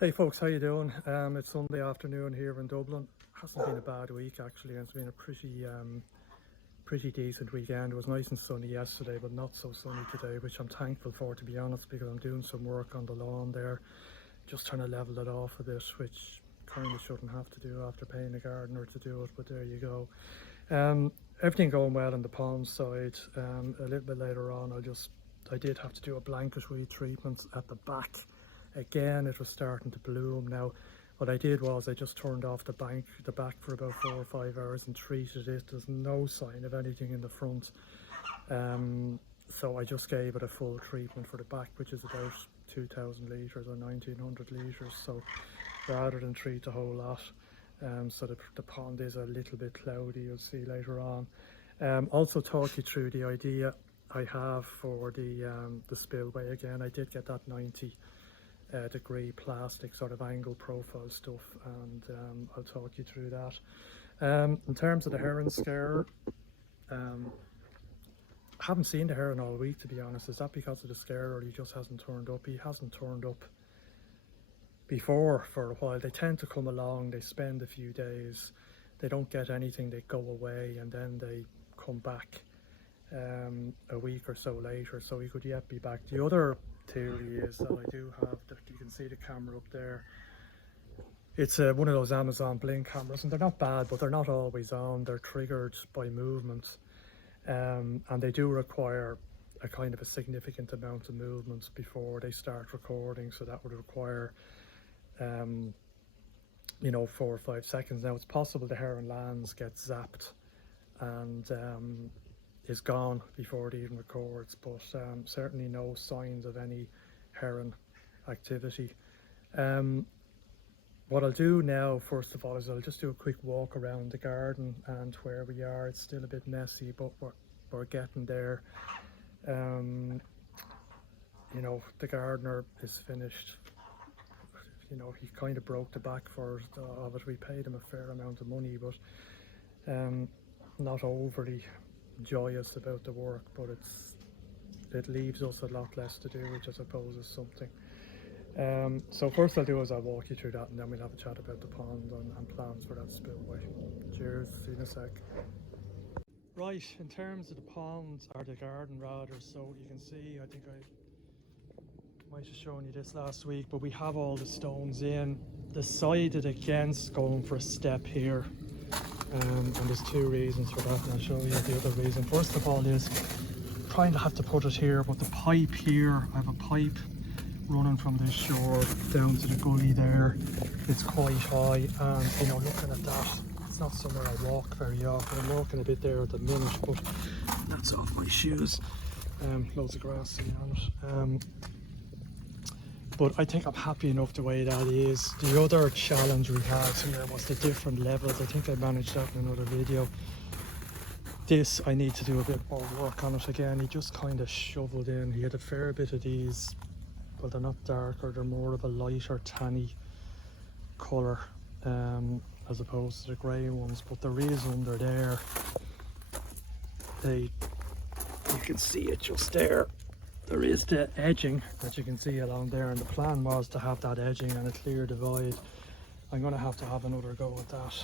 Hey folks, how you doing? It's Sunday afternoon here in Dublin. Hasn't been a bad week actually, and it's been a pretty decent weekend. It was nice and sunny yesterday, but not so sunny today, which I'm thankful for, to be honest, because I'm doing some work on the lawn there, just trying to level it off a bit, which kind of shouldn't have to do after paying a gardener to do it, but there you go. Everything going well on the pond side. A little bit later on, I did have to do a blanket weed treatment at the back. Again, it was starting to bloom. Now, what I did was I just turned off the back for about 4 or 5 hours and treated it. There's no sign of anything in the front. So I just gave it a full treatment for the back, which is about 2,000 litres or 1,900 litres. So rather than treat the whole lot, so the pond is a little bit cloudy, you'll see later on. Also talk you through the idea I have for the spillway. Again, I did get that 90 degree plastic sort of angle profile stuff, and I'll talk you through that. In terms of the heron scare, I haven't seen the heron all week, to be honest. Is that because of the scare, or he just hasn't turned up? He hasn't turned up before for a while. They tend to come along, they spend a few days, they don't get anything, they go away, and then they come back a week or so later, so he could yet be back. The other theory is that I do have, that you can see the camera up there, it's one of those Amazon Blink cameras, and they're not bad, but they're not always on. They're triggered by movement, and they do require a kind of a significant amount of movement before they start recording, so that would require 4 or 5 seconds. Now, it's possible the heron lands, gets zapped, and is gone before it even records, but certainly no signs of any heron activity. What I'll do now, first of all, is I'll just do a quick walk around the garden and where we are. It's still a bit messy, but we're getting there. The gardener is finished. He kind of broke the back of it. We paid him a fair amount of money, but not overly joyous about the work, but it leaves us a lot less to do, which I suppose is something. So first I'll do is I'll walk you through that, and then we'll have a chat about the pond and plans for that spillway. Cheers, see you in a sec. Right, in terms of the pond, or the garden rather, so you can see, I think I might have shown you this last week, but we have all the stones in. Decided against going for a step here, and there's 2 reasons for that, and I'll show you the other reason. First of all is trying to have to put it here, but the pipe here, I have a pipe running from this shore down to the gully there. It's quite high, and looking at that, it's not somewhere I walk very often. I'm walking a bit there at the minute, but that's off my shoes. Loads of grass on it. But I think I'm happy enough the way that is. The other challenge we had here was the different levels. I think I managed that in another video. This, I need to do a bit more work on it again. He just kind of shoveled in. He had a fair bit of these, well, they're not darker, they're more of a lighter tanny colour, as opposed to the grey ones. But the reason they're there, you can see it just there. There is the edging that you can see along there, and the plan was to have that edging and a clear divide. I'm going to have another go at that.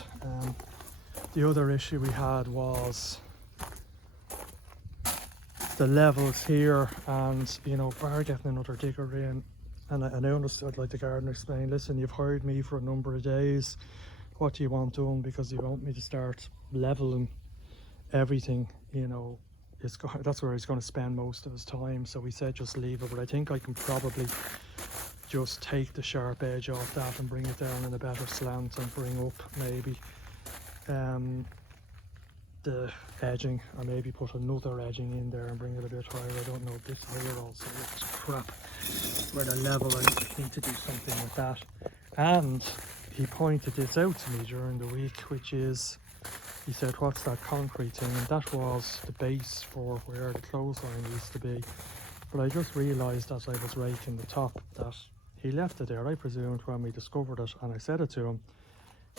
The other issue we had was the levels here, and bar getting another digger in, and I understood, like the gardener explained, listen, you've hired me for a number of days, what do you want done? Because you want me to start leveling everything, that's where he's going to spend most of his time. So we said just leave it, but I think I can probably just take the sharp edge off that and bring it down in a better slant, and bring up maybe the edging, or maybe put another edging in there and bring it a bit higher. I don't know, this here also looks crap where the level. I need to do something with that. And he pointed this out to me during the week, which is, he said, what's that concrete thing? And that was the base for where the clothesline used to be. But I just realised as I was raking the top that he left it there, I presumed, when we discovered it, and I said it to him.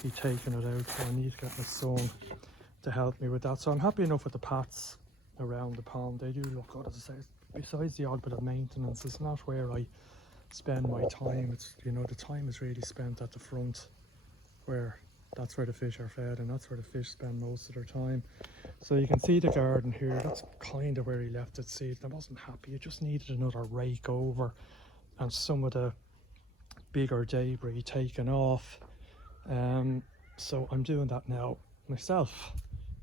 He'd taken it out, so I need to get my son to help me with that. So I'm happy enough with the paths around the pond. They do look good, as I say. Besides the odd bit of maintenance, it's not where I spend my time. It's, you know, the time is really spent at the front, where that's where the fish are fed, and that's where the fish spend most of their time. So you can see the garden here. That's kind of where he left it seed. I wasn't happy. It just needed another rake over and some of the bigger debris taken off. So I'm doing that now myself,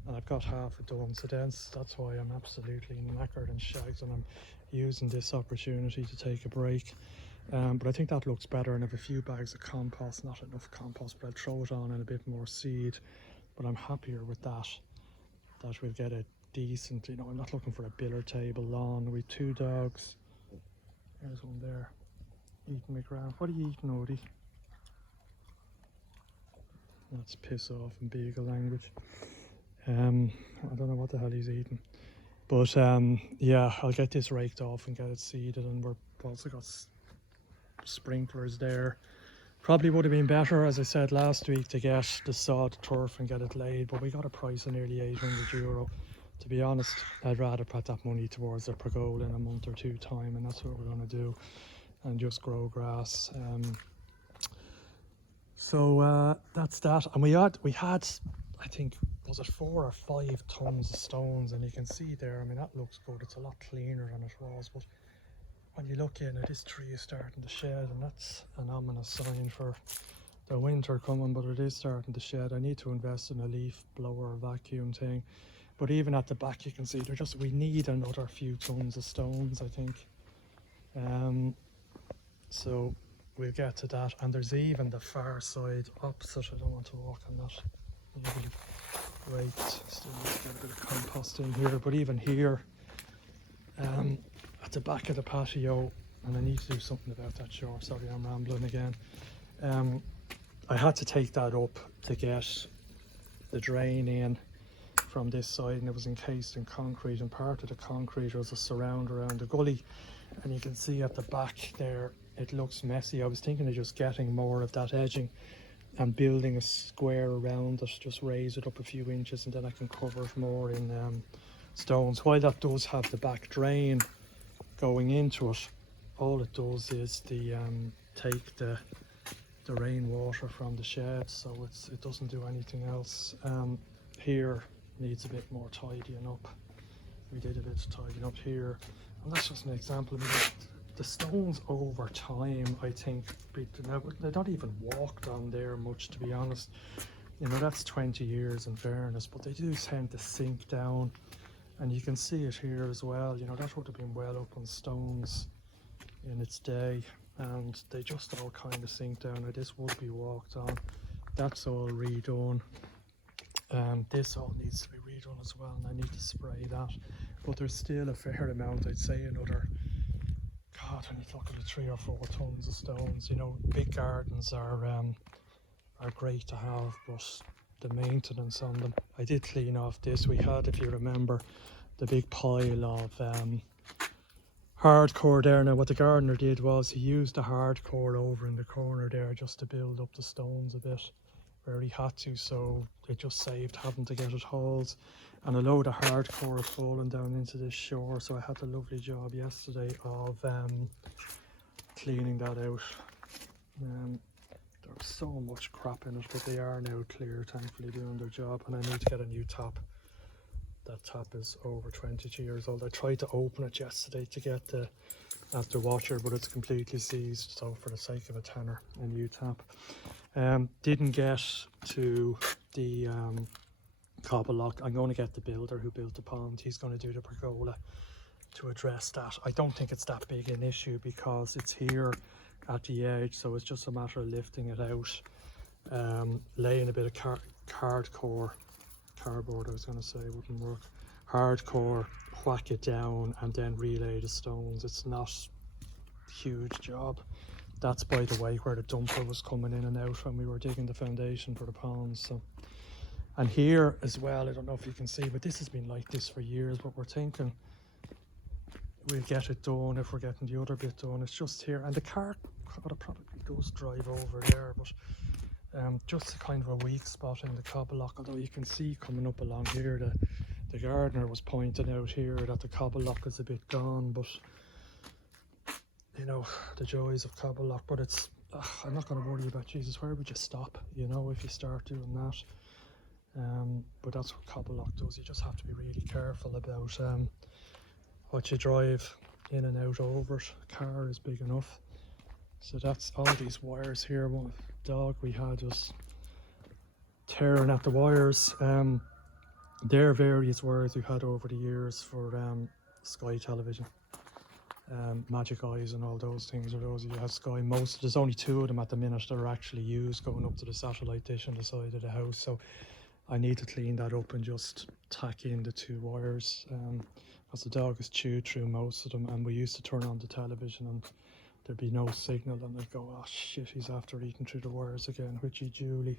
and I've got half it done. So that's why I'm absolutely knackered and shagged, and I'm using this opportunity to take a break. But I think that looks better, and I have a few bags of compost, not enough compost, but I'll throw it on and a bit more seed. But I'm happier with that we'll get a decent, you know, I'm not looking for a billiard table lawn. We've 2 dogs. There's one there eating McGrath. What are you eating, Odie? That's piss off in beagle language. I don't know what the hell he's eating. But yeah, I'll get this raked off and get it seeded, and we've also got sprinklers there. Probably would have been better, as I said last week, to get the sod turf and get it laid, but we got a price of nearly €800. To be honest, I'd rather put that money towards a pergola in a month or 2 time, and that's what we're going to do, and just grow grass. So that's that. And we had I think, was it 4 or 5 tons of stones, and you can see there, I mean, that looks good. It's a lot cleaner than it was, but when you look in, this tree is starting to shed, and that's an ominous sign for the winter coming, but it is starting to shed. I need to invest in a leaf blower vacuum thing. But even at the back, you can see we need another few tons of stones, I think. So we'll get to that. And there's even the far side opposite. I don't want to walk on that. Maybe right, still need to get a bit of compost in here. But even here, at the back of the patio, and I need to do something about that shore. Sorry, I'm rambling again. I had to take that up to get the drain in from this side, and it was encased in concrete, and part of the concrete was a surround around the gully, and you can see at the back there it looks messy. I was thinking of just getting more of that edging and building a square around it, just raise it up a few inches, and then I can cover it more in stones. While that does have the back drain going into it, all it does is take the rainwater from the shed, so it doesn't do anything else. Here needs a bit more tidying up. We did a bit of tidying up here, and that's just an example. I mean, the stones over time, I think, they're not even walked on there much, to be honest. You know, that's 20 years in fairness, but they do tend to sink down, and you can see it here as well. You know, that would have been well up on stones in its day, and they just all kind of sink down. Now this would be walked on. That's all redone. This all needs to be redone as well, and I need to spray that. But there's still a fair amount, I'd say another, God, when you look at the 3 or 4 tons of stones. You know, big gardens are great to have, but the maintenance on them. I did clean off this. We had, if you remember, the big pile of hardcore there. Now what the gardener did was he used the hardcore over in the corner there just to build up the stones a bit where he had to, so it just saved having to get it hauled. And a load of hardcore had fallen down into this shore, so I had a lovely job yesterday of cleaning that out. There was so much crap in it, but they are now clear, thankfully, doing their job. And I need to get a new tap. That tap is over 22 years old. I tried to open it yesterday to get the washer, but it's completely seized, so for the sake of a tenner, a new tap. Didn't get to the cobble lock. I'm going to get the builder who built the pond. He's going to do the pergola to address that. I don't think it's that big an issue because it's here at the edge, so it's just a matter of lifting it out, laying a bit of cardboard, I was going to say, wouldn't work, hardcore, whack it down and then relay the stones. It's not a huge job. That's, by the way, where the dumper was coming in and out when we were digging the foundation for the pond. So, and here as well, I don't know if you can see, but this has been like this for years, but we're thinking we'll get it done if we're getting the other bit done. It's just here, and the car probably does drive over there, but just a kind of a weak spot in the cobble lock. Although you can see coming up along here, the gardener was pointing out here that the cobble lock is a bit gone, but you know, the joys of cobble lock. But it's, I'm not going to worry about, Jesus, where would you stop, you know, if you start doing that. But that's what cobble lock does. You just have to be really careful about what you drive in and out over it. Car is big enough. So that's all these wires here. One dog we had was tearing at the wires. There are various wires we've had over the years for Sky Television, Magic Eyes and all those things. Or those of you have Sky, there's only 2 of them at the minute that are actually used going up to the satellite dish on the side of the house. So I need to clean that up and just tack in the 2 wires. As the dog has chewed through most of them, and we used to turn on the television and there'd be no signal, and I'd go, oh shit, he's after eating through the wires again, which he duly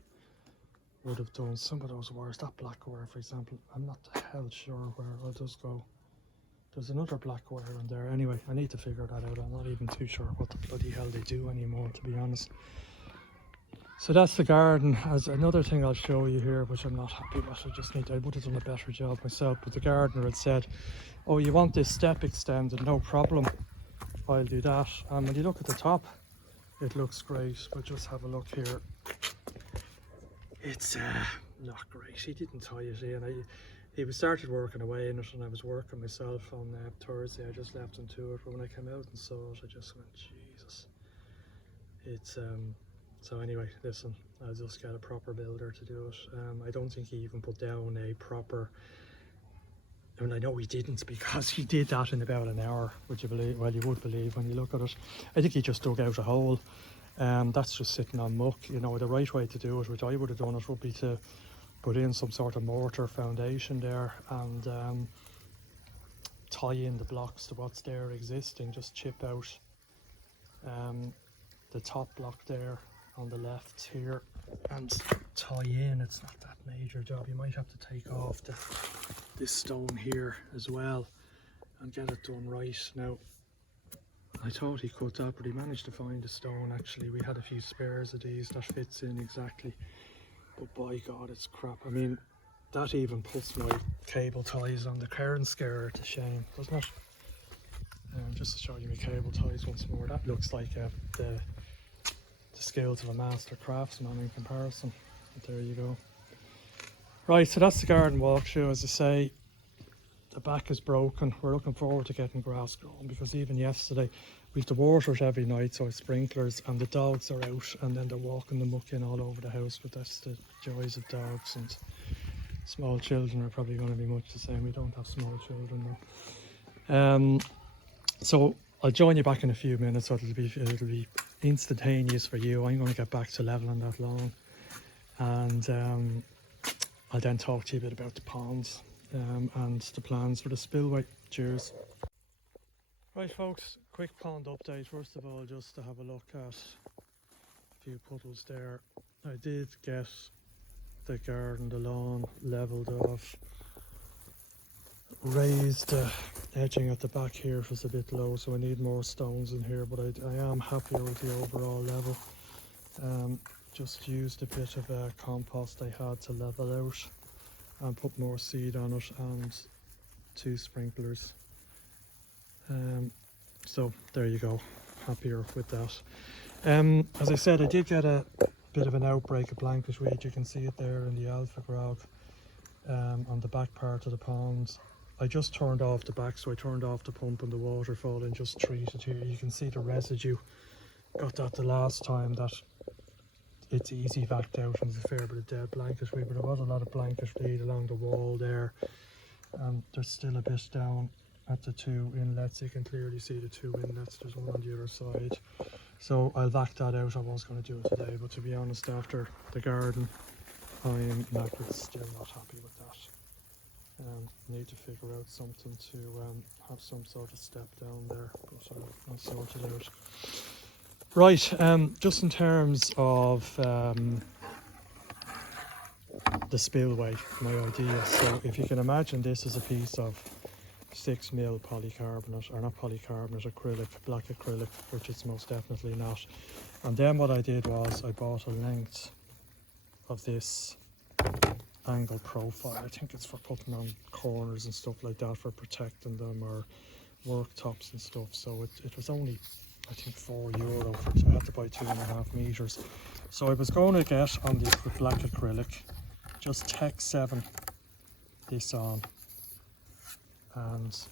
would have done. Some of those wires, that black wire for example, I'm not the hell sure where. I'll just go, there's another black wire in there. Anyway, I need to figure that out. I'm not even too sure what the bloody hell they do anymore, to be honest. So that's the garden. As another thing I'll show you here, which I'm not happy with, I would have done a better job myself, but the gardener had said, oh, you want this step extended, no problem, I'll do that. And when you look at the top, it looks great, but just have a look here. It's not great. He didn't tie it in. He started working away in it, and I was working myself on Thursday. I just left him to it, but when I came out and saw it, I just went, Jesus. It's so anyway, listen, I'll just get a proper builder to do it. I don't think he even put down a proper, I mean, I know he didn't, because he did that in about an hour, would you believe? Well, you would believe when you look at it. I think he just dug out a hole. That's just sitting on muck. You know, the right way to do it, which I would have done it, would be to put in some sort of mortar foundation there and tie in the blocks to what's there existing. Just chip out the top block there on the left here and tie in. It's not that major job. You might have to take off this stone here as well and get it done right. Now, I thought he cut that, but he managed to find a stone. Actually, we had a few spares of these that fits in exactly, but by God, it's crap. I mean, that even puts my cable ties on the current scarer to shame, doesn't it? Just to show you my cable ties once more, that looks like the skills of a master craftsman in comparison. But there you go. Right, so that's the garden walkthrough. As I say, the back is broken. We're looking forward to getting grass growing, because even yesterday we have to water it every night, so it's sprinklers, and the dogs are out and then they're walking the muck in all over the house. But that's the joys of dogs, and small children are probably going to be much the same. We don't have small children though. So I'll join you back in a few minutes, so it'll be instantaneous for you. I'm going to get back to leveling that lawn, and I'll then talk to you a bit about the ponds and the plans for the spillway. Cheers. Right folks, quick pond update. First of all, just to have a look at a few puddles there. I did get the garden, the lawn leveled off, raised the edging at the back here was a bit low, so I need more stones in here, but I am happier with the overall level. Just used a bit of compost I had to level out and put more seed on it, and 2 sprinklers. So there you go, happier with that. As I said, I did get a bit of an outbreak of blanket weed. You can see it there in the alpha grog on the back part of the pond. I just turned off the back, so I turned off the pump and the waterfall and just treated here. You can see the residue. Got that the last time that it's easy vacked out, and there's a fair bit of dead blanket weed, but there was a lot of blanket weed along the wall there, and there's still a bit down at the 2 inlets. You can clearly see the 2 inlets. There's one on the other side, so I'll vac that out. I was going to do it today, but to be honest, after the garden, I'm still not happy with that. Need to figure out something to have some sort of step down there, but I'll sort it out. Right, just in terms of the spillway, my idea. So if you can imagine, this is a piece of 6mm polycarbonate, or not polycarbonate, acrylic, black acrylic, which it's most definitely not. And then what I did was I bought a length of this angle profile. I think it's for putting on corners and stuff like that, for protecting them, or worktops and stuff. So it was only I think €4 for I had to buy 2.5 meters. So I was going to get on the black acrylic, just Tech 7 this on, and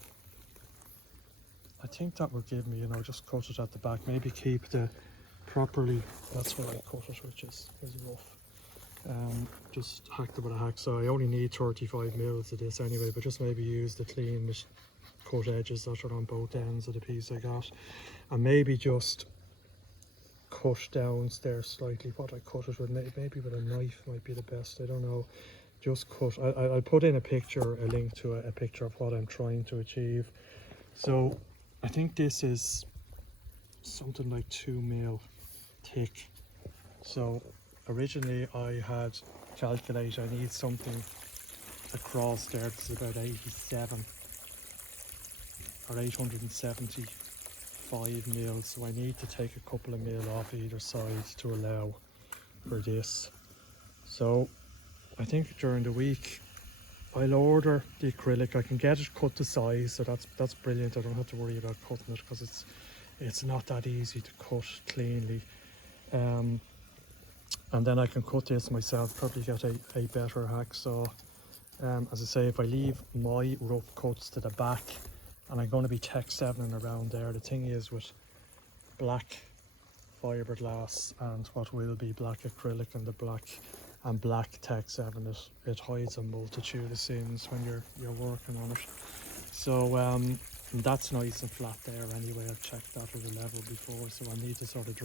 I think that would give me, you know, just cut it at the back, maybe keep the properly, that's where I cut it, which is rough. Just hacked it with a hacksaw. I only need 35 mils of this anyway, but just maybe use the clean cut edges that are on both ends of the piece I got, and maybe just cut downstairs slightly. What I cut it with, maybe with a knife might be the best, I don't know. Just cut, I'll put in a picture, a link to a picture of what I'm trying to achieve. So I think this is something like 2 mil thick. So originally I had calculated I need something across there that's about 87 or 875 mil, so I need to take a couple of mil off either side to allow for this. So I think during the week I'll order the acrylic. I can get it cut to size, so that's brilliant. I don't have to worry about cutting it because it's not that easy to cut cleanly. And then I can cut this myself, probably get a better hacksaw. As I say, if I leave my rough cuts to the back, and I'm going to be Tech 7 around there. The thing is with black fiberglass and what will be black acrylic and the black Tech 7, it hides a multitude of sins when you're working on it. So that's nice and flat there anyway. I've checked that with a level before, so I need to sort of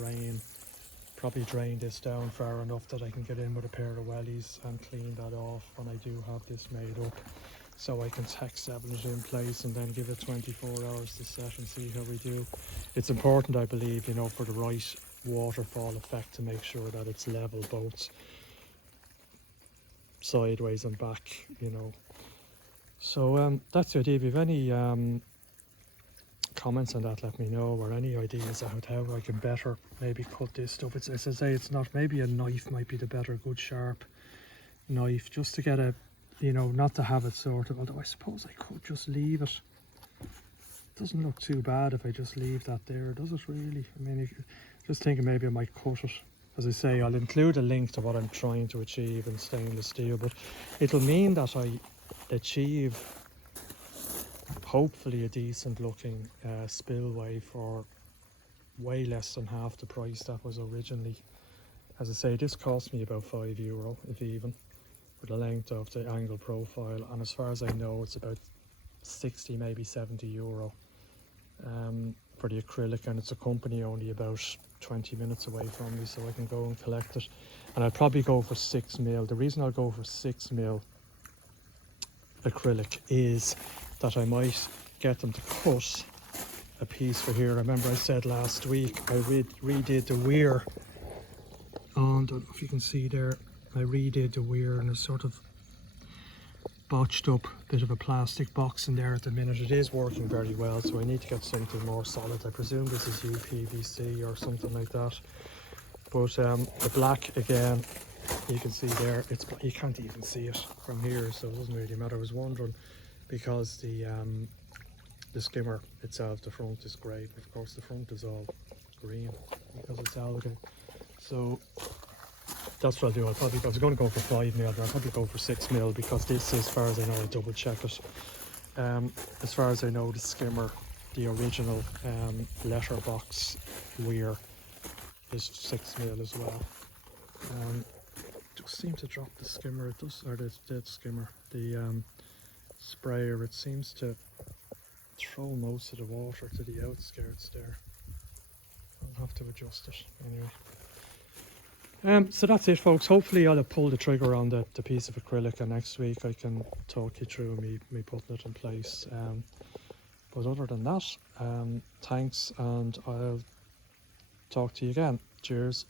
probably drain this down far enough that I can get in with a pair of wellies and clean that off when I do have this made up, so I can Tech 7 it in place and then give it 24 hours to set and see how we do. It's important, I believe, you know, for the right waterfall effect, to make sure that it's level both sideways and back, you know. So that's the idea. If you have any comments on that, let me know, or any ideas about how I can better maybe cut this stuff. It's, as I say, it's not, maybe a knife might be the better, good sharp knife, just to get a, you know, not to have it sort of, although I suppose I could just leave it. It doesn't look too bad if I just leave that there, does it really? I mean, just thinking maybe I might cut it. As I say, I'll include a link to what I'm trying to achieve in stainless steel, but it'll mean that I achieve hopefully a decent looking spillway for way less than half the price that was originally. As I say, this cost me about €5, if even, for the length of the angle profile, and as far as I know it's about 60, maybe €70 for the acrylic, and it's a company only about 20 minutes away from me, so I can go and collect it. And I'd probably go for 6 mil. The reason I'll go for 6 mil acrylic is that I might get them to cut a piece for here. I remember I said last week I redid the weir on, I don't know if you can see there, I redid the weir in a sort of botched up bit of a plastic box in there at the minute. It is working very well, so I need to get something more solid. I presume this is UPVC or something like that. But the black, again, you can see there, you can't even see it from here, so it doesn't really matter. I was wondering, because the skimmer itself, the front is grey, but of course the front is all green because it's algae. So that's what I'll do. I was going to go for 5 mil, but I'll probably go for 6 mil, because this, as far as I know, I double check it. As far as I know, the skimmer, the original letterbox weir, is 6 mil as well. Just seem to drop the skimmer. It does, or the skimmer, the sprayer. It seems to throw most of the water to the outskirts there. I'll have to adjust it anyway. So that's it, folks. Hopefully I'll have pulled the trigger on the piece of acrylic, and next week I can talk you through me putting it in place. But other than that, thanks, and I'll talk to you again. Cheers.